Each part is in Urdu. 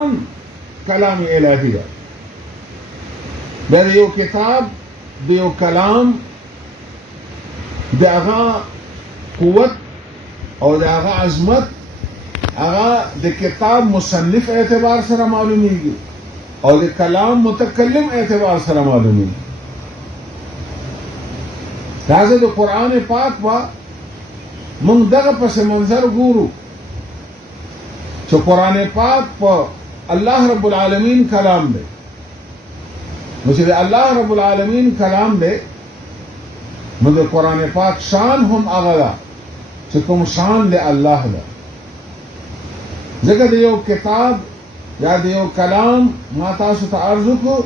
کلام الهی ده. دا یو کتاب د یو کلام د هغه قوت او د هغه عظمت هغه د کتاب مصنف اعتبار سره معلومیږي او د کلام متکلم اعتبار سره معلومیږي. راځه د قرآن پاک با موږ دغه پس منظر ګورو چې قرآن پاک په الله رب العالمین کلام دی. نو چې الله رب العالمین کلام دی نو د قرآن پاک شان هم هغه ده چې کوم شان د الله ده. ځکه د یو کتاب یا د یو کلام ما تاسو ته عرض وکړو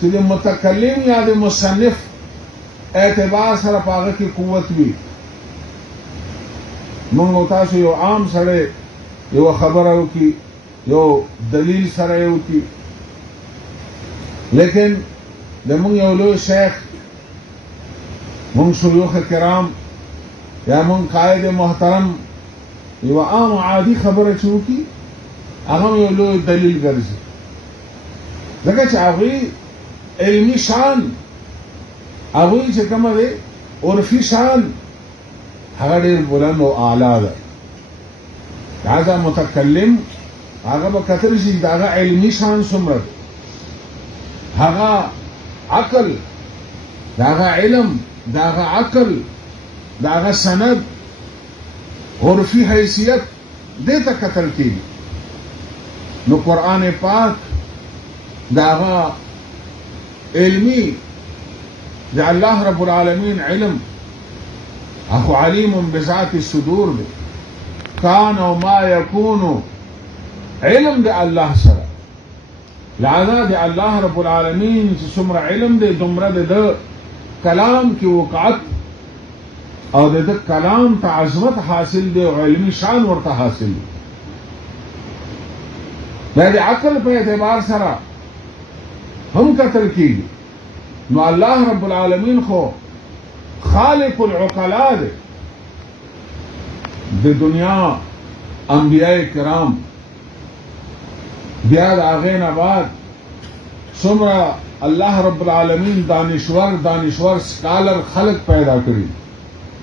چې د متکلم یا د مصنف اعتبار سره په هغه کې قوت وي. موږ تاسو یو عام سره یو خبره وکړي یو دلیل سره یې وکړي، لیکن زموږ یو لوی شیخ موږ شیوخ کرام یا موږ قائد محترم یو عام عادي خبره چې وکړي هغه یو لوی دلیل ګرځي، ځکه چې هغوی علمي شان هغوی چې کومه دی عرفي شان هغه ډېر بلند او اعلی ده. هغه متکلم هغه به کتلی شي د هغه علمي شان څومره دی، هغه عقل د هغه علم د هغه عقل د هغه سند عرفي حیثیت دې ته کتل کېږي. نو قرآن پاک د هغه علمي د الله رب العالمین علم اخو علیم بذات الصدور دی، کان او ما یکون علم د الله سره. لہذا د الله رب العالمین چې څومره علم دی دومره د کلام کې وقعت او د کلام ته عظمت حاصل دی او علمي شان ورته حاصل دی. دا د عقل په اعتبار سره هم کتل کېږي. نو الله رب العالمین خو خالق العقلاء دی. د دنیا انبیاء کرام بیا د هغې نه بعد څومره الله رب العالمین دانشور سکالر خلق پیدا کړي،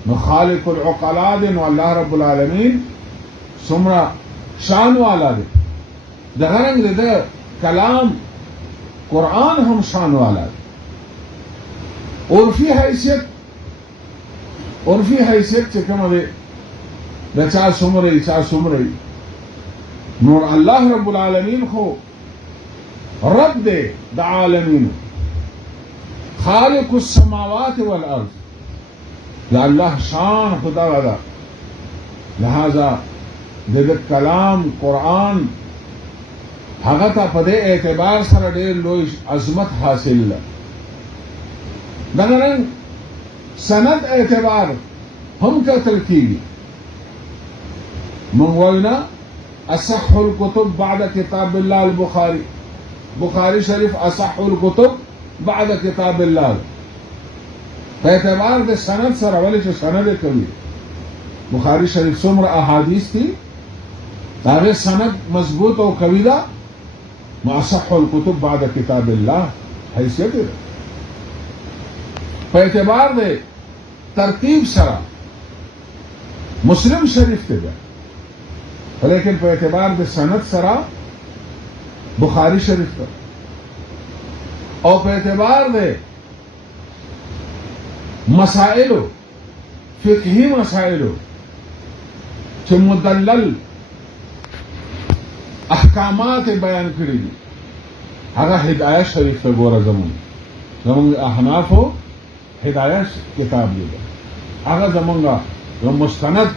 نو خالق العقلاء دی. نو الله رب العالمین څومره شان والا دی. دغه رنګ د کلام قرآن هم شان والا دی. عرفي حیثیت چې کومه دی د چا څومره نور الله رب العالمین خو رب دی د عالمین، خالق السماوات والارض. د الله شان خدا ده. لہذا د کلام قرآن هغه ته په دې اعتبار سره ډېر لوی عظمت حاصل ده. دغه رنګ سند اعتبار هم کتل کېږي. موږ وایو اصح الكتب بعد کتاب الله البخاری، بخاری شریف اصح الكتب بعد کتاب الله. په اعتبار د سند سره ولې چې سند کوي بخاری شریف څومره احادیث دي هغه سند مضبوط او قوي ده. نو اصح الكتب بعد کتاب الله حیثیت ده. په اعتبار د ترتیب سره مسلم شریف ته ده، لیکن په اعتبار د سند سره بخاری شریف ته، او په اعتبار د مسائلو فقهي مسائلو چې مدلل احکامات بیان کړي دي هغه هدایت شریف ته ګوره. زمونږ احنافو هدایت کتاب دی، هغه زمونږ یو مستند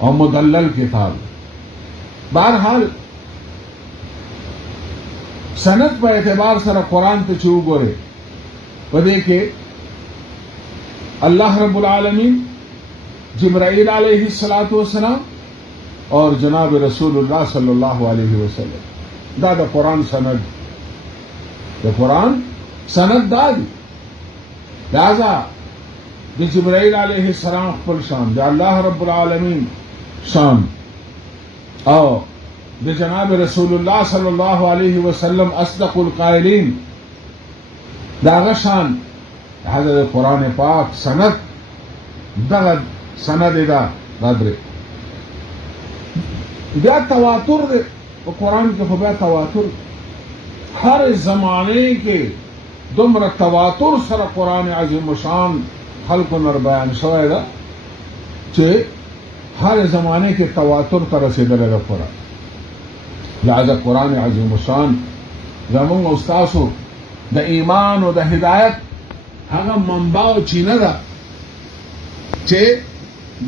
او مدلل کتاب. بہرحال سند په اعتبار سره قرآن ته چې وګورئ په دې کې الله رب العالمین جبرائیل علیہ الصلوۃ والسلام اور جناب رسول اللہ صلی اللہ علیہ وسلم دا قرآن سند د قرآن سند دا دی. لہذا د جبرائیل علیہ السلام خپل شان د الله رب العالمین شان او بجناب رسول الله صلی الله علیه وسلم اصدق القائلین داغه شان حضرت قرآن پاک سند دغه سند دا غدره بیا تواتر دی په قرآن کې خو بیا تواتر هر زمانه کې دومره تواتر سره قرآن عظیم شان خلقو نر بیان شوی ده چې هر زمانه کې تواتر ته رسېدلی ده قرآن لہذا قرآن عظیم شان زمونږ او ستاسو د ایمان او د هدایت هغه منبع او چینه ده چې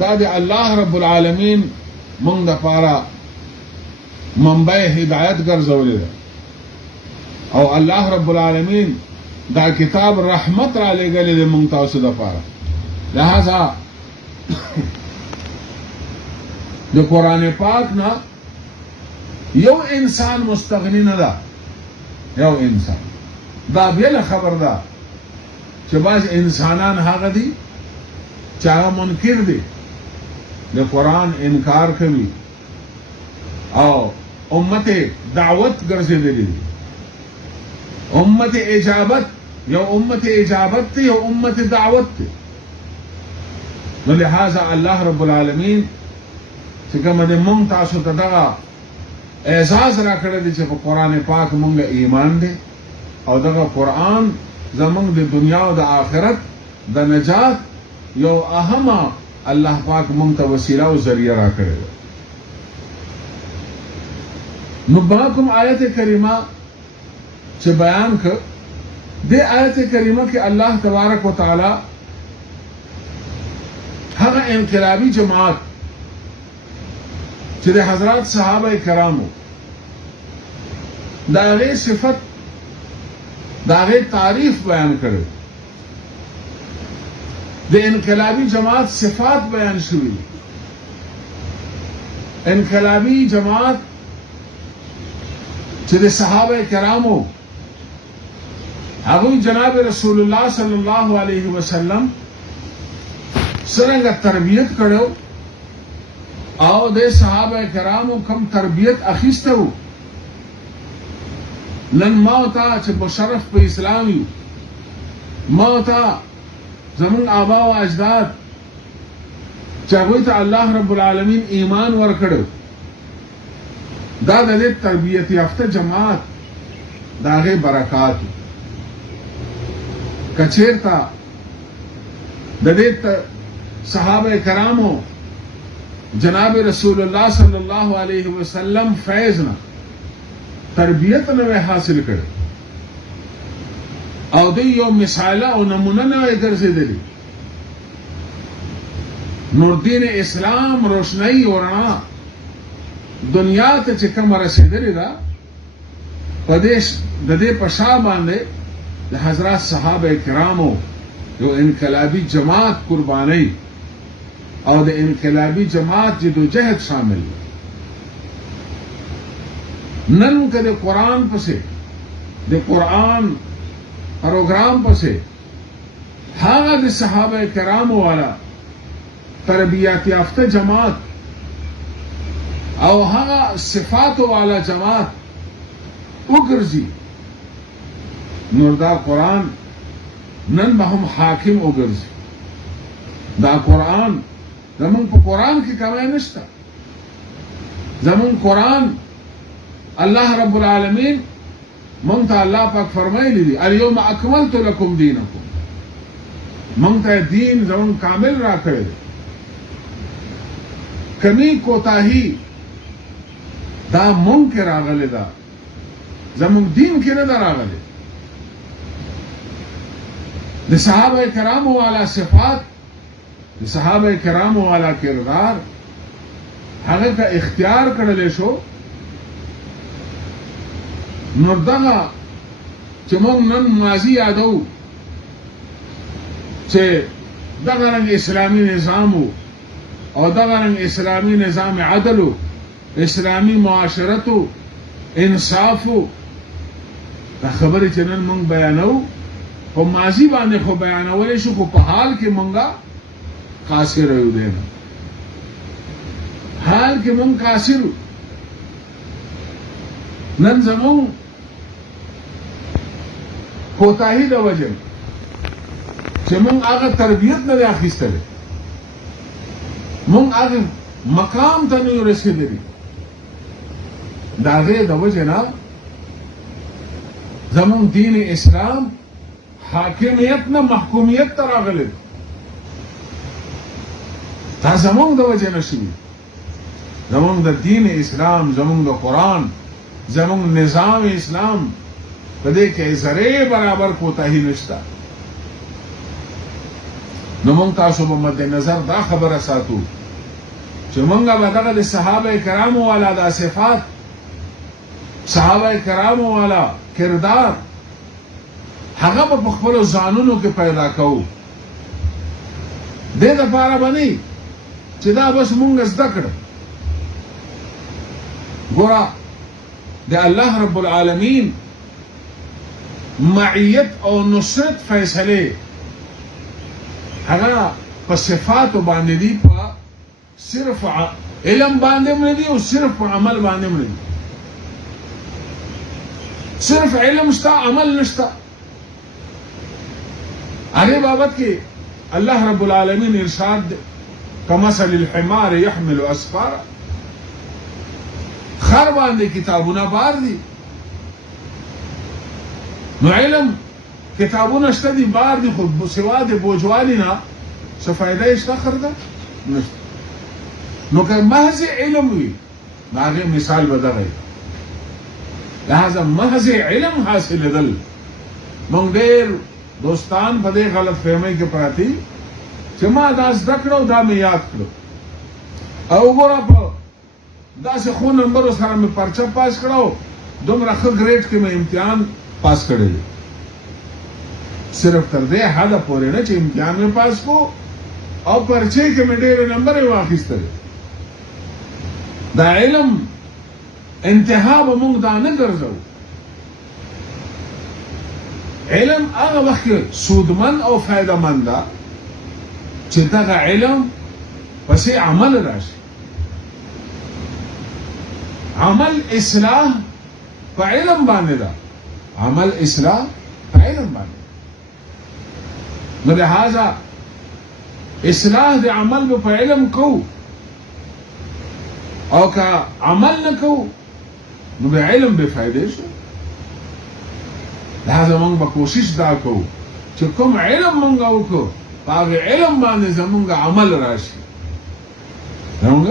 دا د الله رب العالمین مونږ دپاره منبع هدایت ګرځولې ده او الله رب العالمین دا کتاب رحمت را لېږلی دی مونږ تاسو دپاره لہذا د قرآن پاک نه یو انسان مستغنی نه ده یو انسان دا بیله خبر ده چې بعض انسانان هغه دي چې هغه منکر دي د قرآن انکار کوي او امت دعوت ګرځېدلي دي امت اجابت یو امت اجابت دی یو امت دعوت دی نو لہذا الله رب العالمین چې کومه د مونږ تاسو ته دغه اعزاز را کړی دی چې په قرآن پاک مونږ ایمان دی او دغه قرآن زمونږ د دنیا او د آخرت د نجات یو اهمه الله پاک مونږ ته وسیله او ذریعه را کړی دی نو باکم آیت کریمه چې بیان کړ د آیت کریمه کې الله تبارک وتعالی هغه انقلابی جماعت چې د حضرات صحابه کرامو دا غي صفت دا غي تعریف بیان کړو د انقلابی جماعت صفات بیان شوی انقلابی جماعت چې د صحابه کرامو هغه جناب رسول الله صلی الله علیه وسلم څنګه تربیت کړو او د صحابه کرامو کم تربیت اخیسته وو نن ما ته چې مشرف په اسلامي ما ته زمون آبا او اجداد چې هغوی ته الله رب العالمین ایمان ورکړو دا د دې تربیت یافته جماعت دا غي برکات کچیرتا د دې صحابه کرامو جناب رسول الله صلی الله علیه وسلم فیضنا تربیت نوې حاصل کړ او د یو مثال او نمونه نوې ګرځېدلی نور دین اسلام روشنايي ورنا دنیا ته چې کوم رسیدلی دا پدیش د دې په شا باندې د حضرات صحابه کرامو یو انقلابی جماعت قربانی او د انقلابی جماعت جدوجہد شامل نن که د قرآن پسې د قرآن پروګرام پسې هغه د صحابه کرامو والا تربیت یافته جماعت او هغه صفات والا جماعت وګرځي نور دا قرآن نن به هم حاکم وګرځي دا قرآن زمون په قرآن کې کمی نشته زمون قرآن الله رب العالمین مونږ ته الله پاک فرمایلی دی اليوم اکملت لكم دینکم مونږ ته دین زمون کامل را کړی دی کمی کوتاهی دا مونږ کې راغلی دا زمون دین کې نه دا راغلی د صحابه کرامو والا صفات د صحابه کرامو والا کردار هغه کا اختیار کړل شو نو دغه چې موږ نن ماضي یادو چې دغه رنګ اسلامي نظام او دغه رنګ اسلامي نظام عدل اسلامي معاشرت انصاف دا خبرې چې نن موږ بیانو په ماضي باندې خو بیانول شو خو په حال کې مونږه قاصر یو دی حال کې مونږ قاصر نن زمون کوتاهی د وجه چې مونږ هغه تربیت نه اخیستلې، مونږ هغه مقام ته نه رسېدلي. د هغې د وجې نه زمونږ دین اسلام حاکمیت نه محکومیت ته راغلی، دا زمونږ د وجې نه شوي. زمونږ د دین اسلام، زمونږ د قرآن، زمونږ نظام اسلام په دې کې ذرې برابر کوتاهي نشته. نو مونږ تاسو په مد نظر دا خبره ساتو چې مونږ به دغه د صحابه کرامو والا دا صفات، صحابه کرامو والا کردار هغه به په خپلو ځانونو کې پیدا کوو. دې دپاره به نه چې دا بس مونږ زده کړو. ګوره د الله رب العالمین معیت او نصرت فیصلې هغه په صفاتو باندې دي، په صرف علم باندې هم نه دي او صرف په عمل باندې هم نه دي. صرف علم شته، عمل نشته. هغې بابت کې الله رب العالمین ارشاد کمثل الحمار يحمل اسفارا، خر باندې کتابونه بار دي. نو علم کتابونه شته دي، بار دي، خو سوا د بوجوالي نه څه فایده یې شته؟ خر ده نشته. نو که محض علم وي نو هغې مثال به دغه وي. لہذا محض علم حاصلېدل، موږ ډېر دوستان په دې غلط فهمۍ کې پراته دي چې ما دا زده کړو، دا مې یاد کړو، او وګوره په داسې ښو نمبرو سره مې پرچه پاس کړو، دومره ښه ګریډ کې مې امتحان پاس کړی دی. صرف تر دې حده پورې نه چې امتحان مې پاس کو او پرچې کې مې ډېرې نمبر یې واخیستلې. دا علم انتها به موږ دا نه ګرځو. علم هغه وخت کې سودمن او فایده مند ده چې دغه علم پسې عمل راشي. عمل اصلاح په علم باندې ده، عمل اصلاح په علم باندې. نو لہذا اصلاح د عمل په علم کو، او که عمل نه کو نو به علم به فائدې شو. لہذا موږ به کوشش دا کوو چې کوم علم موږ وکړو په هغې علم باندې زموږ عمل راشي، زموږ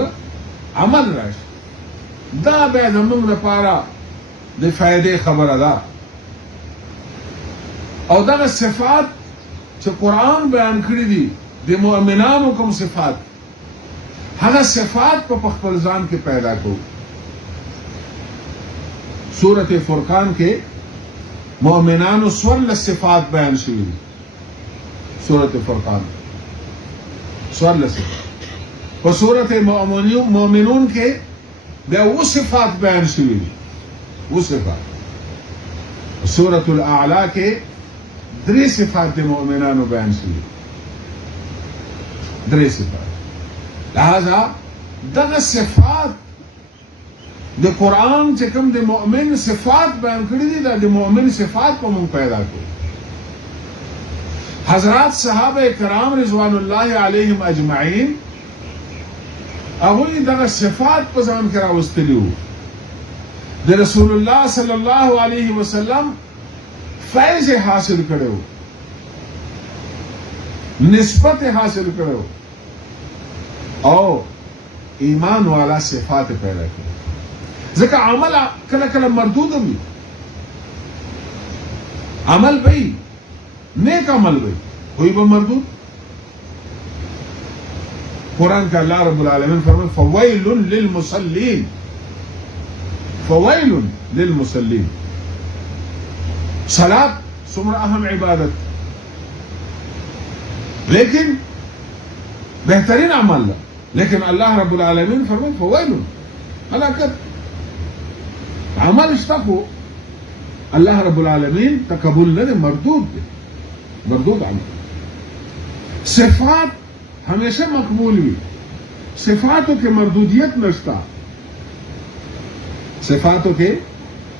عمل راشي. دا بیا زموږ لپاره د فائدې خبره ده. او دغه صفات چې قرآن بیان کړي دي د مؤمنانو کوم صفات، هغه صفات په خپل ځان کې پیدا کوو. سورة فرقان کې مؤمنانو 14 صفات بیان شوي دي. سورة فرقان 14 صفات. په سورة مؤمنون کې بیا 9 صفات بیان شوي دي. 9 صفات. سورة الاعلى کې 3 صفات د مؤمنانو بیان شوي دي. 3 صفات. لہذا دغه صفات د قرآن چې کوم د مؤمن صفات بیان کړي دي، دا د مؤمن صفات په موږ پیدا کړو. حضرات صحابه کرام رضوان الله علیهم اجمعین هغوی دغه صفات په ځان کې راوستلي وو. د رسول الله صلی الله علیه وسلم فیض حاصل کړی وو، نسبت حاصل کړی وو، او ایمان والا صفات پیدا کړي. ځکه عمل کله کله مردود وي، عمل وي نیک عمل وي، کوئی به مردود. قرآن کا اللہ رب العالمین فرمائے فویل للمصلین، فویل للمصلین. صلاة څومره اهم عبادت، لیکن بهترین عمل ده، لیکن الله رب العالمین فرمائے فویل، هلاکت. عمل اشتخو الله رب العالمین تقبل نه، مردود ده، مردود عمل. صفات ہمیشہ مقبول ہوئی، صفاتوں کے مردودیت نشتا، صفاتوں کے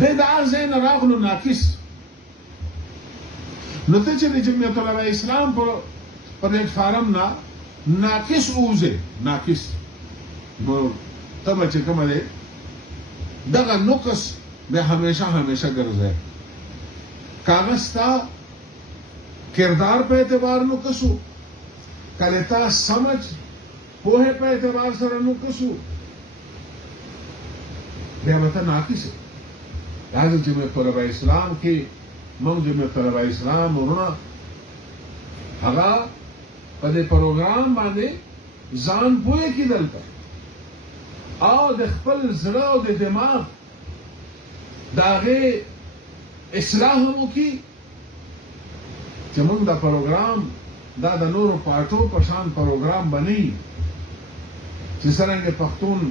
دا زین راغلو ناقص نو ته چې د جمعیت العلماء اسلام په پلیټفارم نه ناقص اوزه ناقص نو تبه چې کومه ده دغه نقص به همیشه ګرځي کاغذ تا کردار په اعتبار نقصو کله تا سمجھ پوهه په اعتبار سره نقصو بیا به ته ناقص راځي جمعیت العلماء اسلام کې موږ جمعیت العلماء اسلام ورونه هغه په دې پروګرام باندې ځان پوهه کېدل او د خپل زړه او د دماغ داغه اصلاح مو کی چې موږ دا پروګرام دا د نورو پارټو په شان پروګرام بنئ چې څنګه پښتون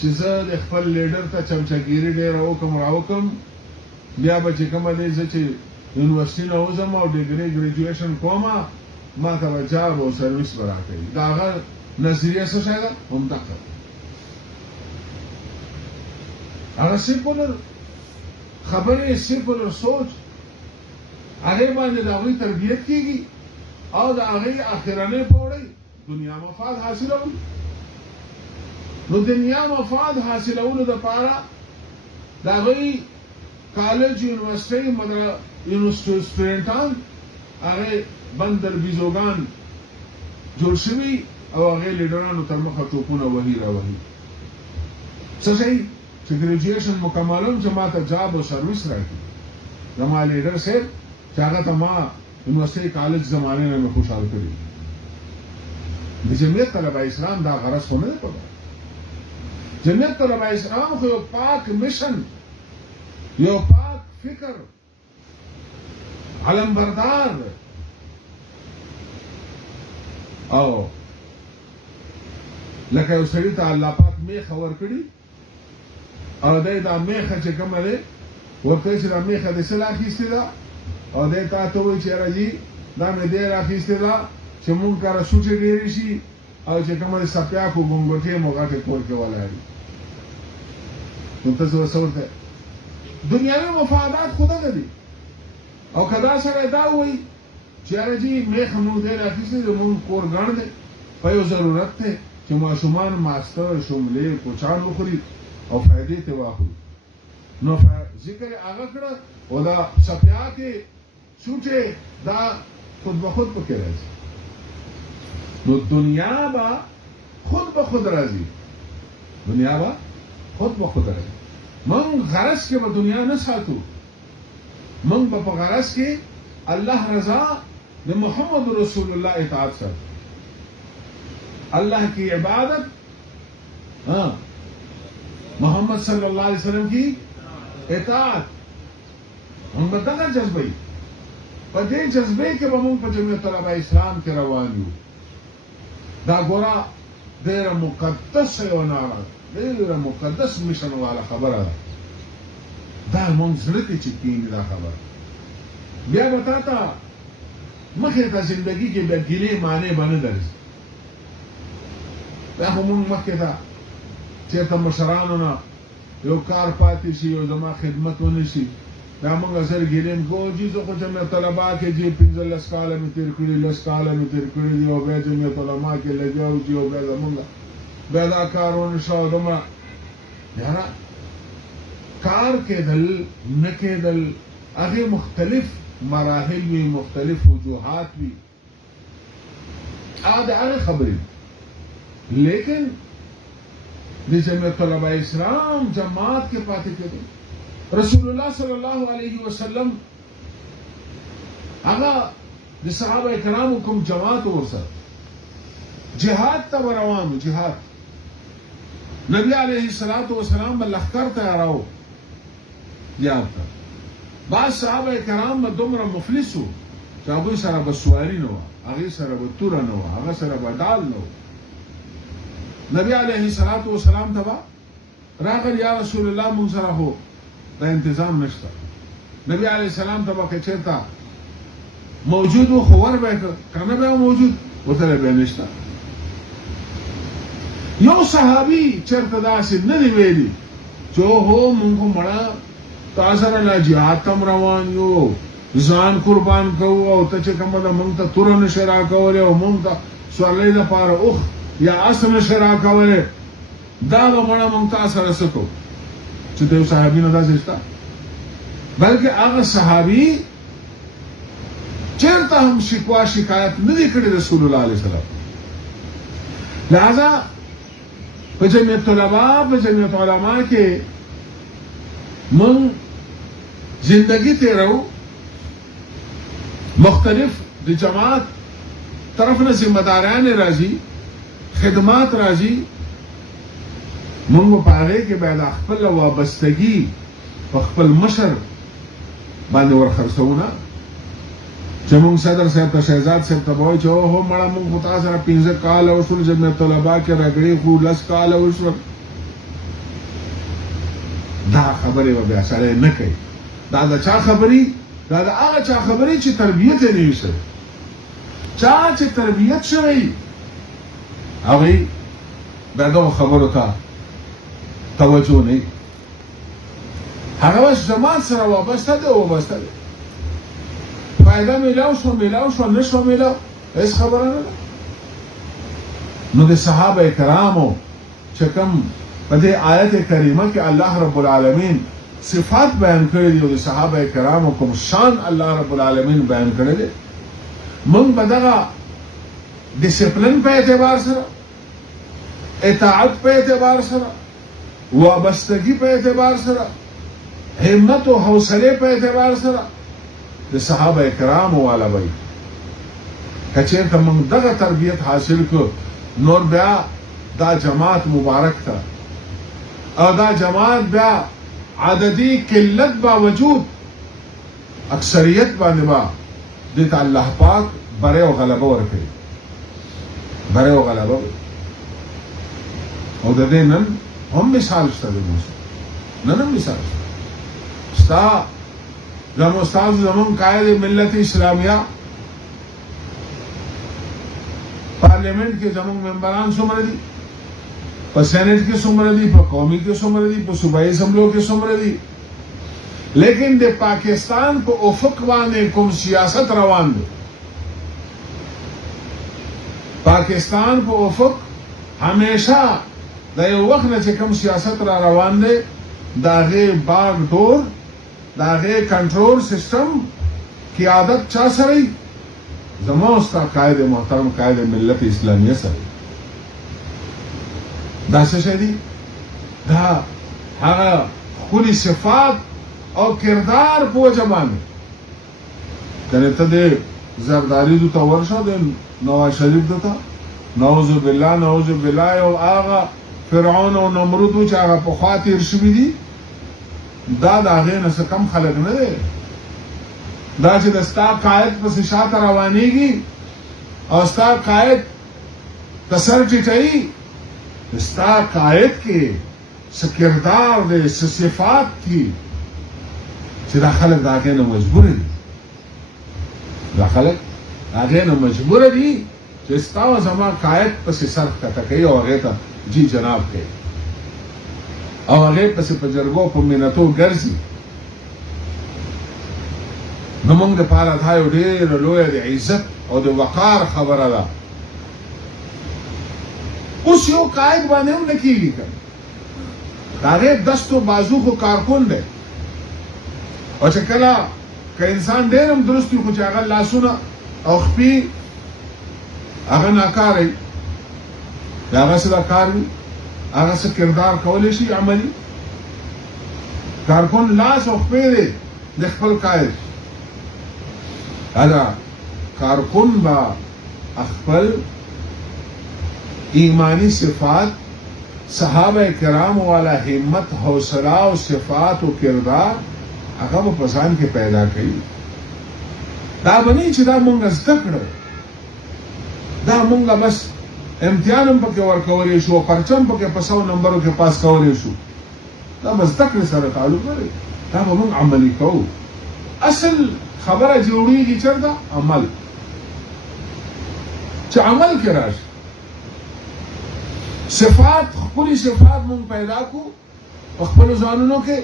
چې زه د خپل لیډر ته چمچګيري ډیر راوکم بیا به چې کومه دې چې یونیورسيټي نه وزم او ډیګري ګریجویشن کومه ما ته جاب او سرویس ورکړي داغه نظریه څه شي ده هم تاسو هغه سیکولر خبرې سیکولر سوچ هغه باندې د هغوی تربیت کیږي او د هغوی اخرنۍ پوړی دنیا مفاد حاصلول نو دنیا مفاد حاصلولو دپاره د هغوی کالج یونیورسټي سټوډنټان هغه بند درویزوګان جوړ شوي او هغه لیډرانو تر مخه ټوپونه وهي راوهي څه شي چې ګریجویشن مکملوم چې ما ته جاب او سرویس راکړي زما لیډر صاحب چې هغه ته ما یونیورسټي کالج زمانه نه مې خوشحال کړي د جمعیت طلبه اسلام دا غرض خو نه پوهه جمعیت طلبه اسلام خو یو پاک مشن یو پاک فکر علم بردار او لکه یو سړي ته الله پاک میخه ورکړي او دا میخه چې کومه ده ورته چې دا میخه د څه راخیستې ده او دی تا ته وایي چې راځي دا مې دی راخیستې ده چې مونږ کاره سوچې ډېرې شي او چې کومه د سپیاکو ګونګوټې مو غټې کور کې ولاړي نو ته څه ورته دنیاوي مفادات خو دغه دي او که دا سره دا وایي چې راځي میخ مونږ دی راخیستې ده مونږ کور ګڼ دی په یو ضرورت دی چې ماشومان ماستر شملې کوچان وخوري او فائدې ته واخلي نو ذکر هغه کړه او دا سپیا کې سوچې دا خود به خود پکې راځي نو دنیا با خود به خود راځي دنیا با خود به خود راځي من غرض کې به دنیا نه ساتو من به په غرض کې الله رضا د محمد رسول الله اطاعت سره اللہ کی عبادت محمد صلی اللہ علیہ وسلم کی اطاعت ہم بتانا جذبے پدے جذبے کے بمون پر جمعیت طلبہ اسلام کے روانی دا گورا دیر مقدس ہے نارا دیر مقدس مشن والا خبر ہے دا منزل کی چکین دا خبر بیا بتاتا مخیر تا زندگی کے بیا گلے مانے بنے درز دا همون مخکې ته چېرته مشرانو نه یو کار پاتې شي یو زما خدمت ونه شي دا موږ اکثر ګیرین کوو چې زه خو جمعیت علما کې چې 15 کاله مې تېر کړي 10 کاله مې تېر کړي دي او بیا جمعیت علما کې لګیا و چې او بیا زمونږ بیا دا کار ونه شو دومره یاره کار کېدل نه کېدل هغې مختلف مراحل وي مختلف وجوهات وي دا هغې خبرې لیکن د جمعیت طلبه اسلام جماعت کے پاتے کے دو رسول اللہ صلی اللہ علیہ وسلم آغا د صحابہ کرام کم جماعت ورسر جہاد تا روان جہاد نبی علیہ السلام لخکر تیاراو جہاد تا بعض صحابہ کرام دومره مفلسو چې هغوی سره به سواري نه وه هغې سره به توره نه وه هغه سره به ډال نه وه نبی علیہ السلام تبا راغل یا رسول الله من سره هو دا انتظام نشته نبی علیہ السلام تبا که چیرته موجود و خبر به کنه به موجود ورته به نشته. یو صحابي چرته داسې نه دی ویلي چې هو مونږ مړه تاسو سره لا جهاد تم روان یو ځان قربان کوو او ته چې کومه ده مونږ ته تور نشه راکولی او مونږ ته سورلۍ دپاره اوښ یا اس نشه راکولی دا به مړه مونږ تاسو سره څه کوو چې د یو صحابي نه داسې شته. بلکې هغه صحابي چېرته هم شکوا شکایت نه دی کړی رسول الله علیه وسلم. لہذا په جمعیت طلبا په جمعیت علما کې من زندگی تیرو مختلف د جماعت طرف نه ذمہ داران راځي خدمات راځي موږ په هغه کې باید خپل وابستګي په خپل مشر باندې ورخرڅونه چې موږ صدر صاحب ته شهزاد صاحب ته وایو چې هو مړه موږ تاسو سره 15 کال وشول جمعیت طلبا کې راګړي خو 10 کال وشول. دا خبره و بیا سره نه کوي. دا د چا خبري؟ دا د هغه چا خبري چې تربیت یې نه وي شوی. چا چې تربیت شوی هغه دغه خبرو ته توجه نه. هغه بس جماعت سره وابسته دی وابسته دی. فائدہ ملاو شو نشو ملاو هیڅ خبره نه ده. نو د صحابه کرامو چې کوم په دې آیت کریمه کې الله رب العالمین صفات بیان کړی دي او د صحابه کرامو کوم شان الله رب العالمین بیان کړی دی. موږ به دغه ډیسپلین په اعتبار سره اطاعت په اعتبار سره وابستگی په اعتبار سره همت او حوصله په اعتبار سره د صحابه کرامو والا وای کچې ته موږ دغه تربیت حاصل کو نور بیا دا جماعت مبارک تا او دا جماعت بیا عددی قلت باوجود اکثریت باندې با د الله پاک بره او غلبه ورکړي بره او غلبه او د دې نن هم مثال شته نن هم مثال شته. زمو استاد زمون قائد ملت اسلامیہ پارلیمنٹ کے زمون ممبران څومره دي په سینټ کې څومره دي په قومي کې څومره دي په صوبایي اسمبلیو کې څومره دي لیکن د پاکستان په افق باندې کوم سیاست روان دی پاکستان په افق همیشه د یو وخت نه چې کوم سیاست را روان دی داغه باغ ډور داغه کنټرول سیستم قیادت چا سره زمو استا قائد محترم قائد ملت اسلامیہ سره دا څه شي دي دا هغه خولي صفات او کردار په جمانه کنه ته د زرداری دو ته ورشه د نواز شریف دته نعوذ بالله او هغه فرعون او نمرود چې هغه په خاطر شوی دي دا هغه نه څه کم خلک نه دي دا چې د ستا قائد په شاته روانيږي او ستا قائد تسر ټټي ستا قائد کې څه کردار دي څه صفات دي چې دا خلک دا هغه نه مجبور دي دا خلک هغه نه مجبور دي چې ستا زما قائد په سر کته کوي او هغه ته جی جناب کوي او هغه پس په جرګو په میناتو ګرځي نو موږ د پاره دا یو ډېر لوی د عزت او د وقار خبره ده اوس یو قائد باندې هم نکېږي دا هغه دستو بازو خو کارکون دی او چې کله که انسان ډېر هم درست وي خو چې هغه لاسونه او خپې هغه ناکاره دا هغه څه دا کار وي هغه څه کردار کولی شي عملي کارکن لاس او خپې دی د خپل قائد هغه کارکن با خپل ایمانی صفات صحابه کرام والا همت حوصله او صفات او کردار هغه په ځان کې پیدا کړي دا باندې چې دا مونږ زده کړو دا مونږ بس امتحان هم پکې ورکولې شو پرچم پکې په 100 نمبرو کې پاس کولې شو دا بس تکړه سره تعلق لري دا به موږ عملي کوو اصل خبره جوړیږي چرته عمل چې عمل کې راشي صفات خپل صفات مون پیدا کو خپل ځانونو کې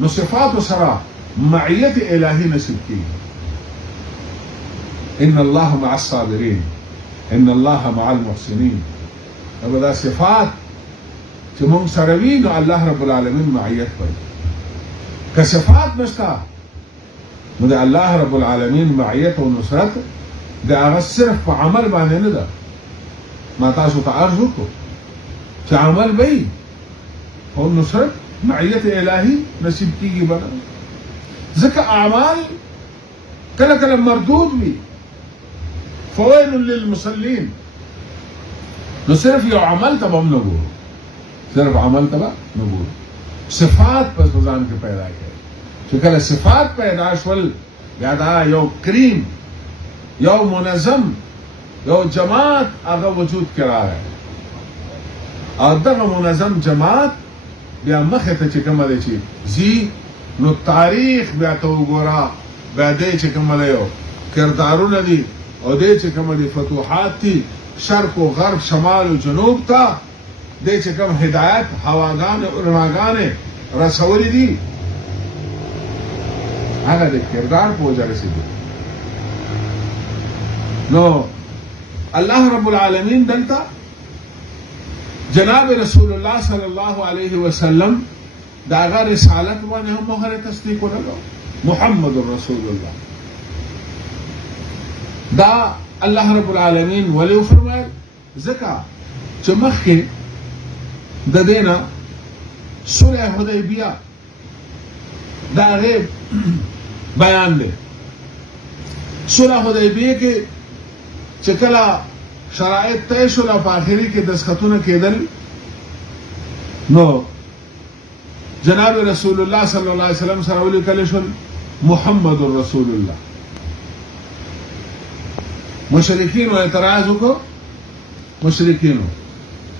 نو صفات سره معیت الهی نصیب کیږي ان الله مع الصابرين ان الله مع المحسنين ابدا صفات چې مون سره وي نو الله رب العالمین معیت کوي که صفات نشته نو د الله رب العالمین معیت او نصرت دا هغه صرف په عمل باندې نه ده ما تاسو ته عرض وکړو چې عمل به او نصرت معیت الهی نصیب کیږي بنا ځکه اعمال کله کله مردود وي فويل للمصلين نو صرف یو عمل ته هم نه ګورو صرف عمل ته نه ګورو صفات په ځان کې پیدا کړي چې کله صفات پیدا شول بیا دا یو کریم یو منظم یو جماعت هغه وجود کې راغی او دغه منظم جماعت بیا مخه ته چې کومه دی چې زی نو تاریخ بیا ته وګوره بیا دې چې کومه دی کردارونه دي او دې چې کومه دي فتوحات دي شرق و غرب شمال و جنوب ته دې چې کوم هدایت هواګانې رڼاګانې رسولې دي هغه د کردار په وجه رسېدي نو الله رب العالمین دلته جناب رسول الله صلی الله علیه وسلم داغه رسالت باندې هم مخه تصدیق وکړو محمد رسول الله دا الله رب العالمین ولي فرمایل زکا چې مخکې د دینه صلح حدیبیه دا غیب بیان دی صلح حدیبیه کې چې کله شرایط طے شول په آخري کې دستخطونه کېدل نو جناب رسول الله صلی الله علیه وسلم سره ولیکل شول محمد رسول الله مشرکین اعتراض وکړو مشرکین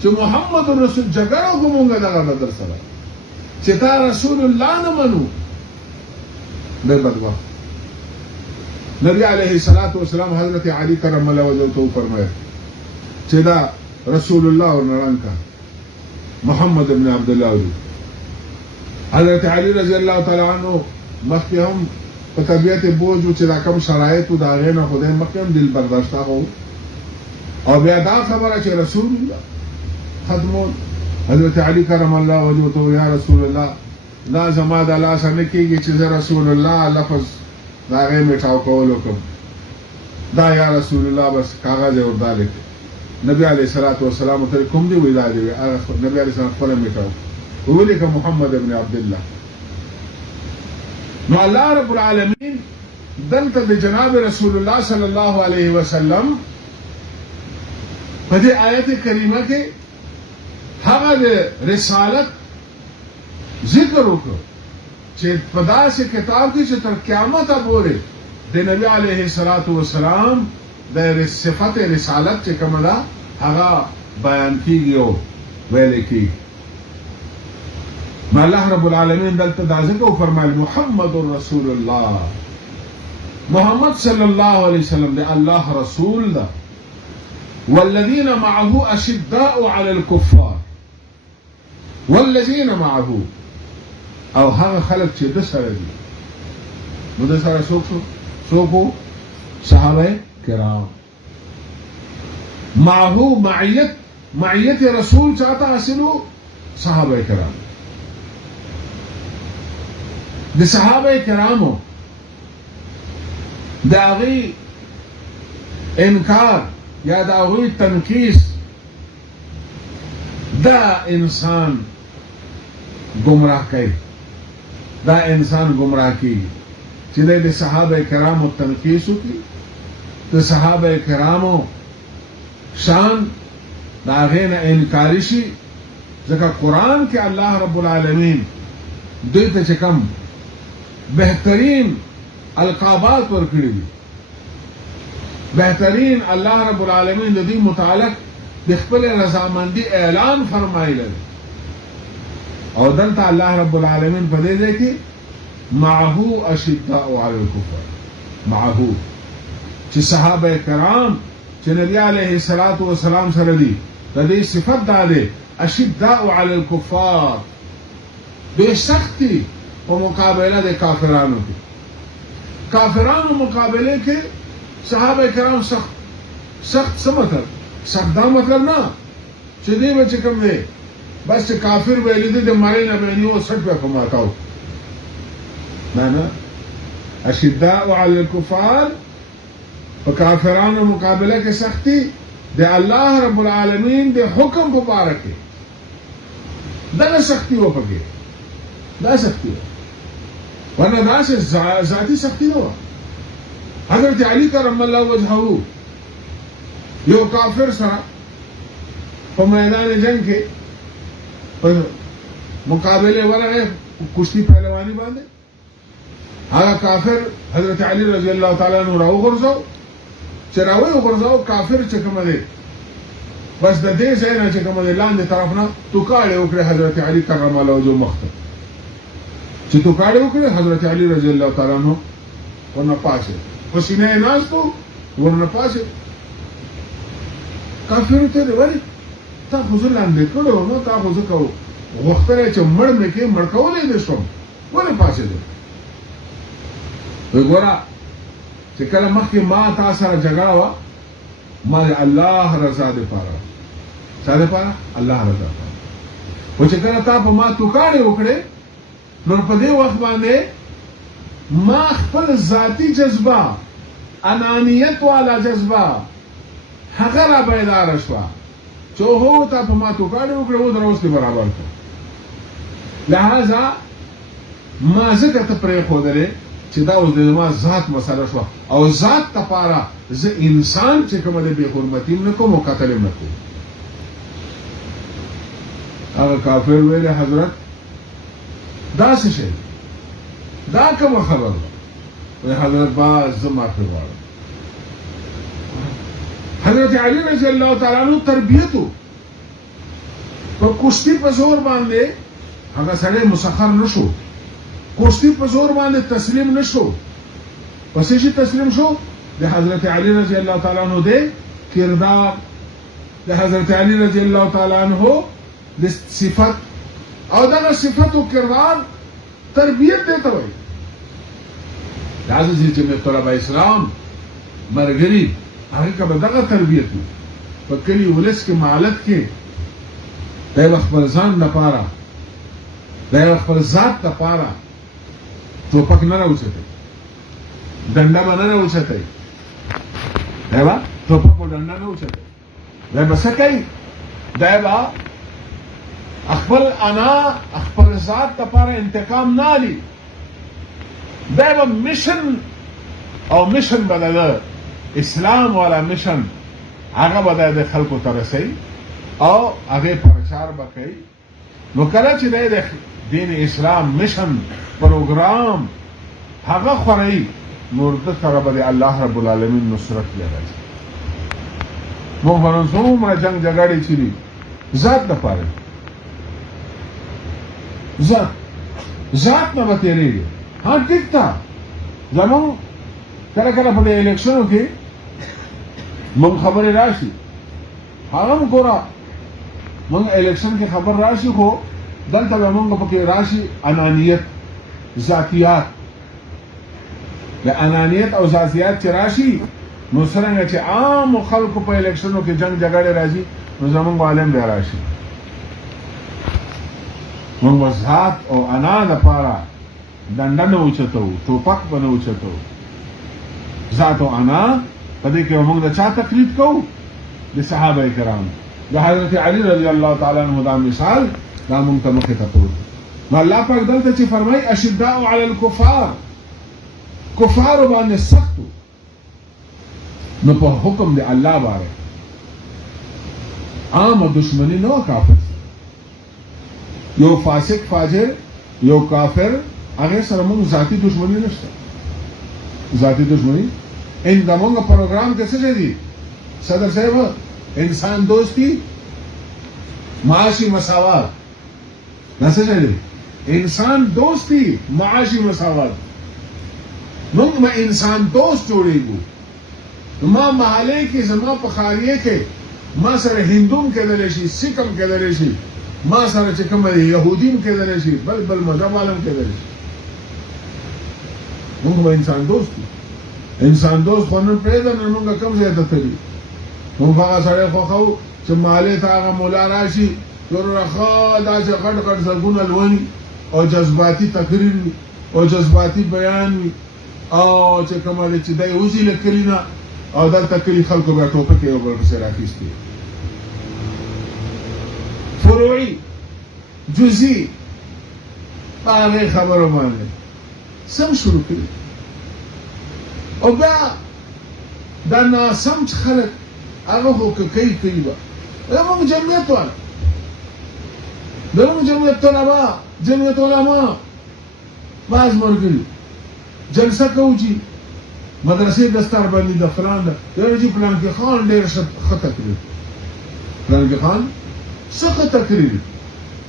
چې محمد رسول جګړه کومه دغه بدر سره چې تا رسول الله نه منو ډېر بدوا نبی علیه الصلاۃ والسلام حضرت علی کرم الله وجهه فرمایا چې دا رسول الله ورنران کا محمد ابن عبد الله علی حضرت علی رضی الله تعالی عنہ مخکې هم په طبیعت بوج چې دا کوم شرایط او دا غینه خدای مخکې هم دل برداشت او بیا دا خبره چې رسول الله خدمون حضرت علی کرم الله وجهه یا رسول الله دا زما د الله سره کېږي چې رسول الله لفظ دا غي میټاو کولو کوم دا یا رسول الله بس کاغذ وردا لیک نبی علیہ الصلوۃ والسلام ته کوم دی ویلا دی نبی علیہ السلام خپل میټاو ولیک محمد ابن عبد الله نو الله رب العالمین دلته د جناب رسول الله صلی الله علیه وسلم په دې آیت کریمه کې هغه رسالت ذکر وکړو چې په داسې کتاب کې چې تر قیامت پورې د نبی علیه الصلاۃ والسلام د صفت رسالت چې کومه ده هغه بیان کیږي او ویل کیږي ما الله رب العالمین دلته دا ذکر فرمایل محمد رسول الله محمد صلی الله علیه وسلم د الله رسول ده والذین معه اشداء علی الكفار والذین معه او هغه خلق چې د سره دي نو د سره څوک صحابه کرام معه معیت رسول چاته حاصلو صحابه کرام د صحابه کرامو داغي انکار یا داغي تنقیص دا انسان گمراه کوي دا انسان گمراه کیږي چې د صحابه کرامو تنقیص وکړي د صحابه کرامو شان دا غینه انکار شي ځکه قران کې الله رب العالمین دوی ته چې کوم بهترین القابات ورکړي دي بهترین الله رب العالمین د دې متعلق د خپل رضامندي اعلان فرمایلی او دلته الله رب العالمین په دې کې معه اشداء علی الكفار معه چې صحابه کرام چې نبی علیه الصلاۃ والسلام سره دي د دې صفت ده اشداء علی الكفار به سختی په مقابله د کافرانو کې کافرانو مقابله کې صحابه کرام سخت څه مطلب سخت دا مطلب نه چې دې بچ کوم دی بس کافر ویل دي د مړی نه باندې او سټ په کماتاو نه اشداء علی الكفار په کافرانو مقابله کې سختی د الله رب العالمین د حکم په باره کې دا سختی و پکې دا سختی و ورنه دا ذاتی سختی نه و حضرت علی کرم الله وجهه یو کافر سره په میدان جنگ کې په مقابله ورغه کشتی پهلوانی باندې هغه کافر حضرت علی رضی الله تعالی عنہ راو غرزو چې راوي غرزو کافر چې کوم دی بس د دې ځای نه چې کوم دی لاندې طرف نه توکاړې وکړه حضرت علی کرم الله وجهه مخته چې توکاړې وکړه حضرت علی رضی الله تعالی عنہ ورنه پاسه پسینه ناستو ورنه پاسه کافر ته وایي تا خو ځل لاندې کړو نو تا خو ځکه وختره چې مړ مې کې مړ کولې دې شو ولې پاسه دې وګوره چې کله مخکې ما تا سره جګړه وه ما د الله رضا دپاره چا دپاره الله رضا دپاره خو چې کله تا په ما توکاړې وکړې نو په دې وخت باندې ما خپل ذاتي جذبه انانیت والا جذبه هغه را بیداره شوه چې هو تا په ما توکاړې وکړې و در اوس دې برابر کړه لہذا ما ځکه ته پرېښودلې چې دا اوس د ما ذات مسله شوه او ذات دپاره زه انسان چې کومه دی بې حرمتي نه کوم او قتل یې نه کوم هغه کافر ویلې حضرت دا څه شی دا کومه خبره ده وایي حضرت باز زه معافي غواړم حضرت علی رضی الله تعالی عنہ تربیتو په کشتي په زور باندې هغه سړی مسخر نشو کشتي په زور باندې تسلیم نشو پس شي تسلیم شو د حضرت علی رضی الله تعالی عنہ د کردار د حضرت علی رضی الله تعالی عنہ د صفت او دغه صفت او کردار تربیت دیتا وای لازم چې طلبه اسلام مرګري هغه کبه دغه تربیت په کلی ولس کې مالت کې د خپل ځان لپاره د خپل ذات لپاره ټوپک نه راوځي ډنډه باندې نه راوځي دا ټوپک په ډنډه نه راوځي دا بس کوي دا خپل انا خپل ذات لپاره انتقام نه لري دا مشن او مشن بدل اسلام والا مشن هغه به د خلکو ته رسي او هغه پرچار وکړي نو کله چې د دین اسلام مشن پروګرام هغه خوري نور د سره به الله رب العالمین نصرت لري مو باندې څومره جنگ جګړې چي ذات نه پاره ذات نه وتیری ها ټیک تا زمون کله کله په الیکشنو کې مونږ خبرې راشي هغه وګوره مونږ الیکشن کې خبر راشي خو دلته مونږ په کې راشي انانیت ذاتیات د انانیت او ذاتیات چې راشي نو څنګه چې عام خلکو په الیکشنو کې جنگ جګړه راځي نو زمونږ عالم به راشي مونږ ذات او انا لپاره ډنډه نه اوچتو ټوپک به نه اوچتو ذات او انا په دې کې موږ د چا تقلید کوو د صحابه کرام د حضرت علی رضی الله تعالی عنہ دا مثال دا موږ ته مخې ته پروت نو الله پاک دلته چې فرمایي اشداء علی الکفار کفار باندې سخت نو په حکم د الله باندې عام دشمنی نو کافر یو فاسق فاجر یو کافر هغه سره موږ ذاتی دشمنی نشته ذاتی دشمنی ان دمونږ پروګرام کې څه دي صدر صاحب انسان دوستی معاشی مساوات نسه دي انسان دوستی معاشی مساوات موږ به انسان دوست جوړېږو. ما محلې کې زما په خاریه کې ما سره هندوم کېدلی شي، سیک هم کېدلی شي، ما سره چې کوم یهودي هم کېدلی شي، بل مذهب والا هم کېدلی شي. موږ به انسان دوست یو. انسان دوست خو نن پرېږده، نن موږ کوم ځای ته تللي. موږ هغه سړی خوښوو چې محلې ته هغه مولا راشي، وروره ښه داسې غټ غټ زرګونه لولي او جذباتي تقریر وي او جذباتي بیان وي، او چې کومه دی چې دی وځي له کلي نه او دلته کلي خلکو بیا ټوپکې یو بل پسې راخیستې. فروعي جزئي په هغې خبرو باندې سم شروع کړي، او بیا دا ناسم چې خلک هغه خو که کوي به زموږ جمعیت والا، زموږ جمعیت طلبا، جمعیت علما بعض ملګري جلسه کوو چې مدرسې دستار باندې د فلان ده، یاره چې پلانکي خان ډېر ښه تقریر، پلانکي خان څه ښه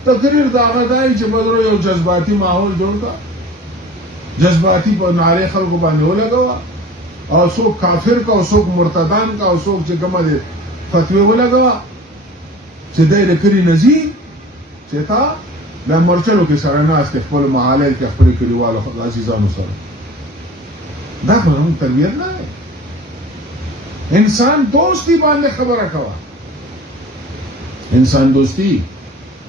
تقریر د هغه دی چې بدرو یو جذباتي ماحول جوړ کړه، جذباتي په نارې خلکو باندې ولګوه، او څوک کافر کا او څوک مرتدان کا او څوک چې کومه دی فتوی ولګوه چې دی د کلي نه ځي چې تا بیا مرچلو کې سره ناست دی خپلو محالې کې خپلې کلیوالو عزیزانو سره. دا خو زموږ تربیت نه دی. انسان دوستی باندې خبره کوه. انسان دوستی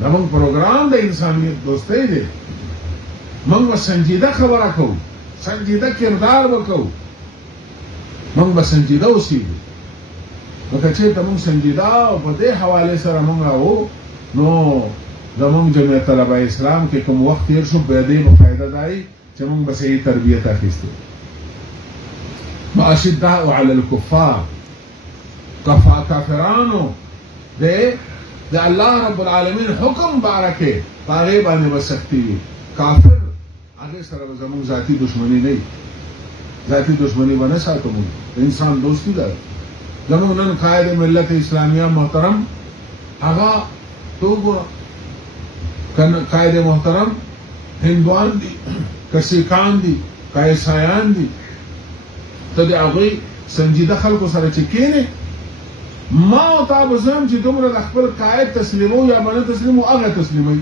زموږ پروګرام د انسانیت دوستی دی. موږ به سنجیده خبره کوو، سنجیده کردار به کوو، موږ به سنجیده اوسېږو. لکه چېرته موږ سنجیده او په دې حوالې سره موږ وو، نو زموږ جمعیت طلبه اسلام کې کوم وخت تېر شو، بیا دې به فایده داري چې موږ به صحیح تربیت اخیستو. اشداء علی الکفار، کافرانو د الله رب العالمین حکم بارکه په هغې باندې به سختي وي. کافر هغې سره به زموږ ذاتي دشمني نه وي، ذاتي دشمني به نه ساتو. موږ انسان دوستی ده. زموږ نن قائد ملت اسلامیه محترم هغه تو ګوره قائد محترم هندوان دي که سیکان دي که عیسایان دي، ته د هغوی سنجیده خلکو سره چې کښېنې، ما او تا به زه هم چې دومره د خپل قائد تسلیمو یا به نه تسلیمو، هغه تسلیموي،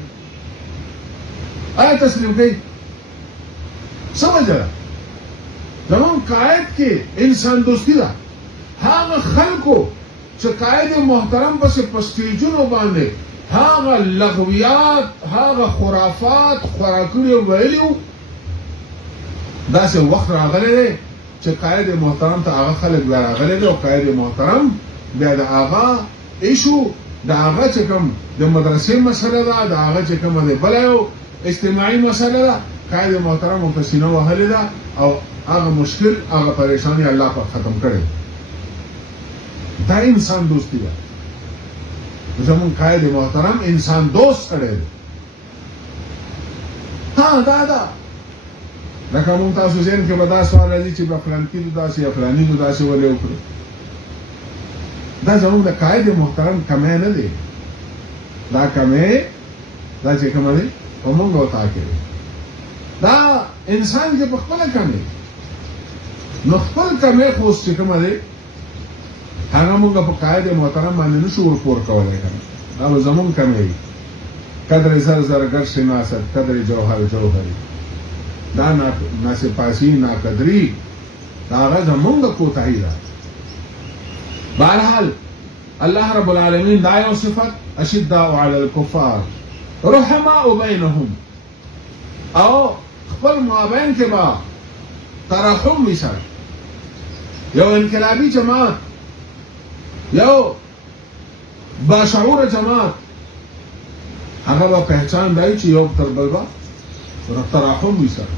هغه تسلیم کوي. څه وجه ده؟ زموږ قائد کې انسان دوستي ده. هغه خلکو چې قائد محترم پسې په سټیجونو باندې هغه لغویات، هغه خرافات خورا کړي او ویلي وو، داسې وخت راغلی دی چې قائد محترم ته هغه خلک بیا راغلی دی، او قائد محترم بیا د هغه ایشو، د هغه چې کوم د مدرسې مسله ده، د هغه چې کومه دی بله یو اجتماعي مسله ده، قائد محترم ورته سینه وهلې ده، او هغه مشکل، هغه پریشاني الله پاک ختم کړی. دا انسان دوستی ده. زمون قائد محترم انسان دوست کړی دی. ها دا ده لکه مونږ تاسو ذهن کې به دا سوال راځي چې به فلانکي دو داسې یا فلاني دو داسې ولې وکړو. دا زمونږ د قائد محترم کمی نه دی، دا کمی دا چې کومه دی په مونږ او تا کې دی. دا انسان کې په خپله کمی، نو خپل کمی خو اوس چې کومه دی هغه مونږ په قائد محترم باندې نشو ورپور کولی که نه، دا به زمونږ کمی وي. قدر زر زرگر شناست قدر جوهر جوهری، دا ناسپاسی ناقدری دا هغه زمونږ کوتاهي ده. بهرحال الله رب العالمین دا یو صفت، اشداء علی الکفار رحماء بینهم، او خپل مابین کې به ترحم وي سره. یو انقلابي جماعت، یو باشعور جماعت، هغه به پہچان دی چې یو تر بل به تراحم وي سره،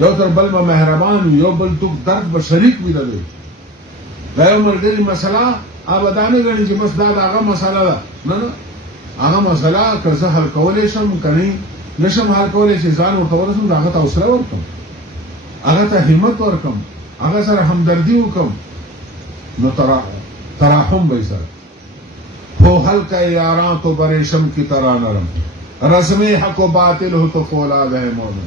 یو تر بل به مهربان وي، یو بل دغ درد به شریک وي د دوی. دا یو ملګري مسله هغه دا نه ګڼي چې بس دا د هغه مسله ده، نه نه، هغه مسله که زه حل کولی شم که نه نشم حل کولی چې ځان ورته ورسوم، د هغه ته حوصله ورکړم، هغه ته همت ورکړم، هغه سره همدردي وکړم، نو تراحم به یې سره. ہو ہلکا یاراں تو بریشم کی طرح نرم، رسم حق و باطل ہو تو فولاد ہے مومن.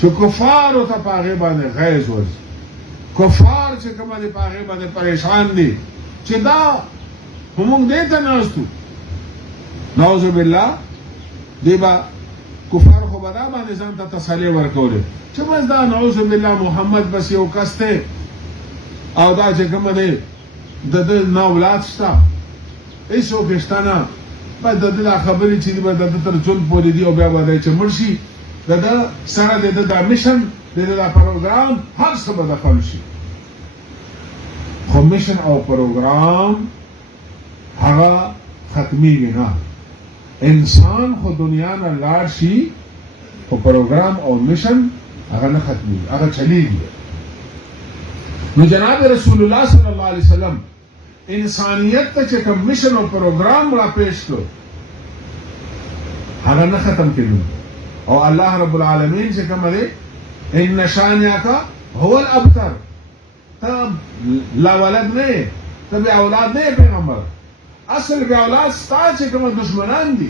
چې کفار او ته پاغه باندې غیظ ورځي کفار چې کومه دي پاغه باندې پریشان دي چې دا همون دې ته ناستو نعوذ بالله دیبا کفار خو بدا باندې ځان ته تسلی ورکولې چې بس دا نعوذ بالله محمد بس یو کس ته او دا چې کومه دي د نه اولاد شته ایسو کېشتانه په د خبرې چې د تر ژوند پورې دی او بیا به چې مرشي د سره د میشن د پروګرام هر څه به دفن شي خو میشن او پروګرام هغه ختمیږي نه انسان خو دنیا نه لاړ شي خو پروګرام او میشن هغه نه ختمیږي هغه چلیږي نو جناب رسول الله صلی الله علیه وسلم انسانیت ته چې کوم میشن او پروګرام را پیش کړو هغه نه ختم کېدو او الله رب العالمین چې کوم دی ان شانئک هو الابتر ته لا ولد نه ته به اولاد نه پیغمبر اصل به اولاد ستا چې کوم دشمنان دي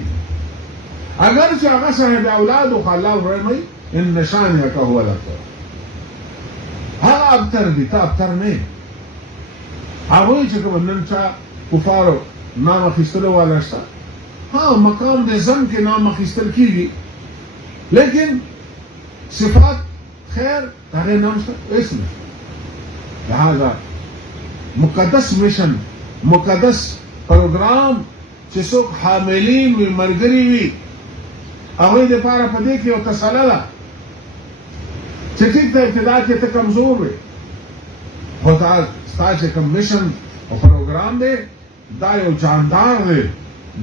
اگر چې هغه صاحب اولاد او الله ورمي ان شانئک هو الابتر هغه ابتر دي ته ابتر نه هغه چې کوم نن چا کفارو نام اخیستلو والا شته ها مقام د زم کې نام اخیستل کیږي لیکن صفات خیر هغه نام شته اسم لہذا مقدس مشن مقدس پروګرام چې څوک حاملین وي مرګري وي هغه د پاره په دې کې یو تسلی ده چې ټیک د ابتدا کې ته کمزور وي خو ستا چې کوم mission O programme the the you جاندار دی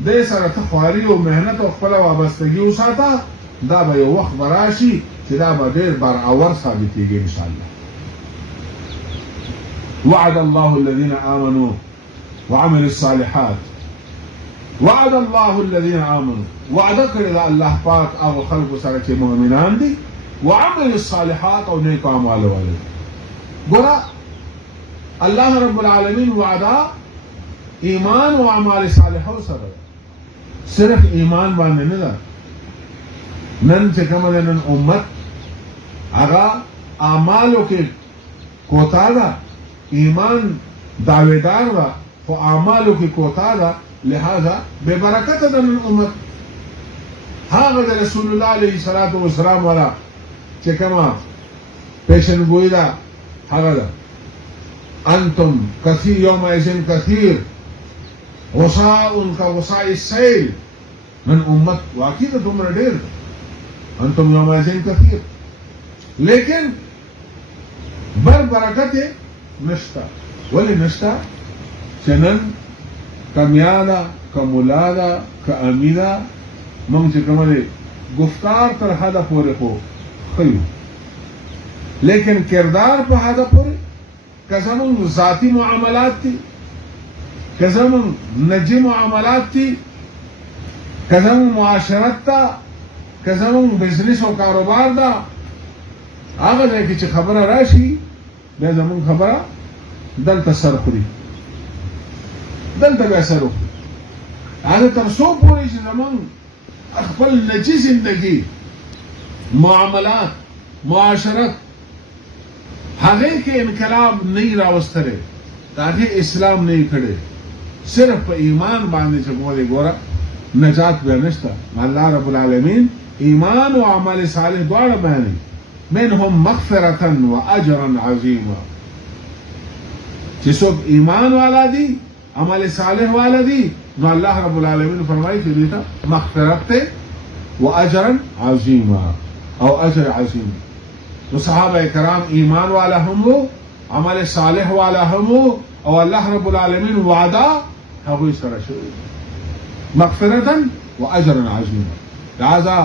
دې سره ته خواري او مهنت او خپل وابستګي وساته دا به یو وخت راشي چې دا به ډېر برابر ثابتېږي ان شاء الله وعد الله الذين آمنوا وعملوا الصالحات وعد الله الذين آمنوا وعد کړی دا الله پاک او خلق سره چې مؤمنان دي وعملوا الصالحات او نیک اعمال والے ګوره الله رب العالمین وعده ایمان او اعمال صالحو سره صرف ایمان باندې نه ده نن چې کومه نن امت هغه اعمالو کې کوتا ده ایمان دعویدار ده خو اعمالو کې کوتا ده لہذا بے برکت ده نن امت هغه د رسول الله علیه الصلاۃ والسلام والا چې کومه پیشنګوئی ده هغه ده انتم كثير يومئذ كثير غصاء كغصاء السيل من امت واقعي ته دومره ډېر انتم يومئذ كثير لیکن بر برکت نشتا ولی نشتا چنن کمیالا کمولالا کامینا مونږ چې کومه گفتار تر حد پورې خو خیو لیکن کردار په حد پورې کزمون ذاتی معاملات تھی کزمون نجی معاملات تھی کزمون معاشرت تا کزمون بزنس و کاروبار دا آغا دے کہ خبر راشی بے زمون خبر دلتا سر خوری دلتا بے سر خوری آغا ترسو پوری چی زمون اخفل نجی زندگی معاملات معاشرت هغه کې انقلاب نه راوستره داغه اسلام نه کړي صرف په ایمان باندې چې کومه ګوره نجات به نشته الله رب العالمین ایمان او عمل صالح دواړه باندې منهم مغفرة واجرا عظیما چې څوک ایمان والا دي عمل صالح والا دي نو الله رب العالمین فرمایي چې دې ته مغفرت واجرا عظیما او اجر عظیم تو صحابہ کرام ایمان والا هم عمل صالح والا هم او الله رب العالمین وعده هغه سره شوی مغفرتا واجرا عظیما لہذا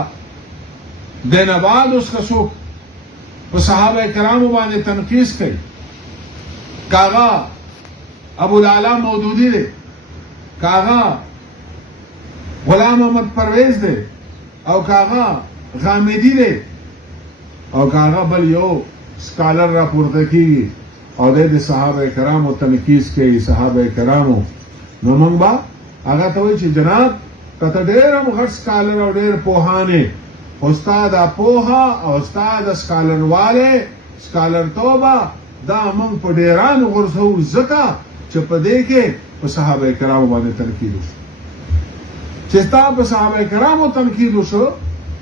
دین بعد اس کا سوک تو صحابہ کرام باندې تنقیس کړي کاغا ابو العلا مودودی دے کاغا غلام احمد پرویز دے او کاغا غامدی دے او کاغا بل یو سکالر را پورته کیږي او د صحابه کرامو تنقیس کوي صحابه کرامو نو موږ با هغه ته وایي چې جناب کته ډېر مغټ سکالر او ډېر پوهانه استاد پوها او استاد سکالرواله سکالر توبه دا موږ په ډیران غرسو زکه چې په دې کې په صحابه کرامو باندې تنقید وشو چې ستا په صحابه کرامو تنقید وشو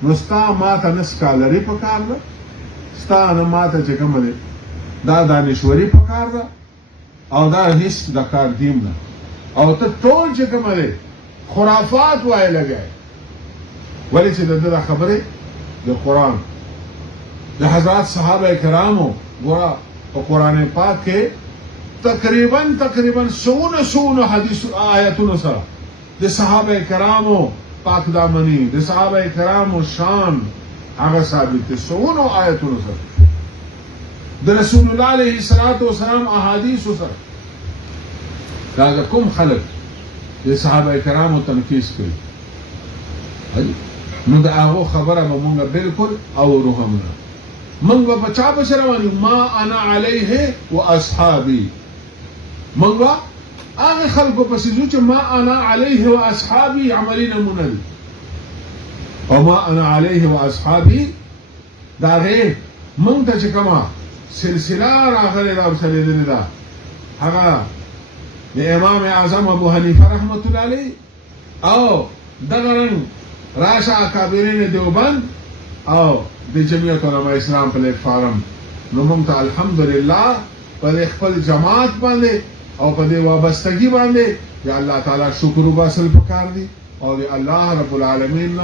نو ستا ماته نه سکالري پکار ده ستا نه ماته چې کوم دی دا دانشوري پکار ده او دا هیڅ د کار دیم نه او ته ټول چې کوم دی خرافات وای لګای ولی چې د خبره د قرآن د حضرات صحابه کرامو ګوره په قرآن پاک کې تقریبا سونه حدیث آیتونو سره د صحابه کرامو پاک دامنی د صحابه کرامو شان هغه ثابت دي سونه آیتونو سره د رسول الله علیه الصلاۃ والسلام احادیث سره دا کوم خلک د صحابه کرامو تنقیس کوي نو دا هغه خبره به مونږ بالکل اورو هم نه مونږ به چا بشر وانی ما انا علیه و اصحابي مونږ هغه خلکو پسې ځو چې ما انا علیه و اصحابي عملنا منل او ما انا علیه و اصحابي دا غیر مونږ ته چې کومه سلسله راغلې دا ورسره ده هغه د امام اعظم ابو حنیفه رحمت الله علیه او دغه رنګ راشه اکابرین دیوبند او د جمعیت علماء اسلام پلیټ فارم نو موږ ته الحمدلله په خپل جماعت باندې او په دې وابستګي باندې یا الله تعالی شکر وباسل پکار دي او د الله رب العالمین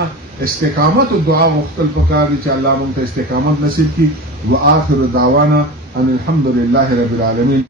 استقامت او دعا وختل پکار دي چې الله موږ ته استقامت نصیب کړي واخر دعوانا ان الحمد لله رب العالمین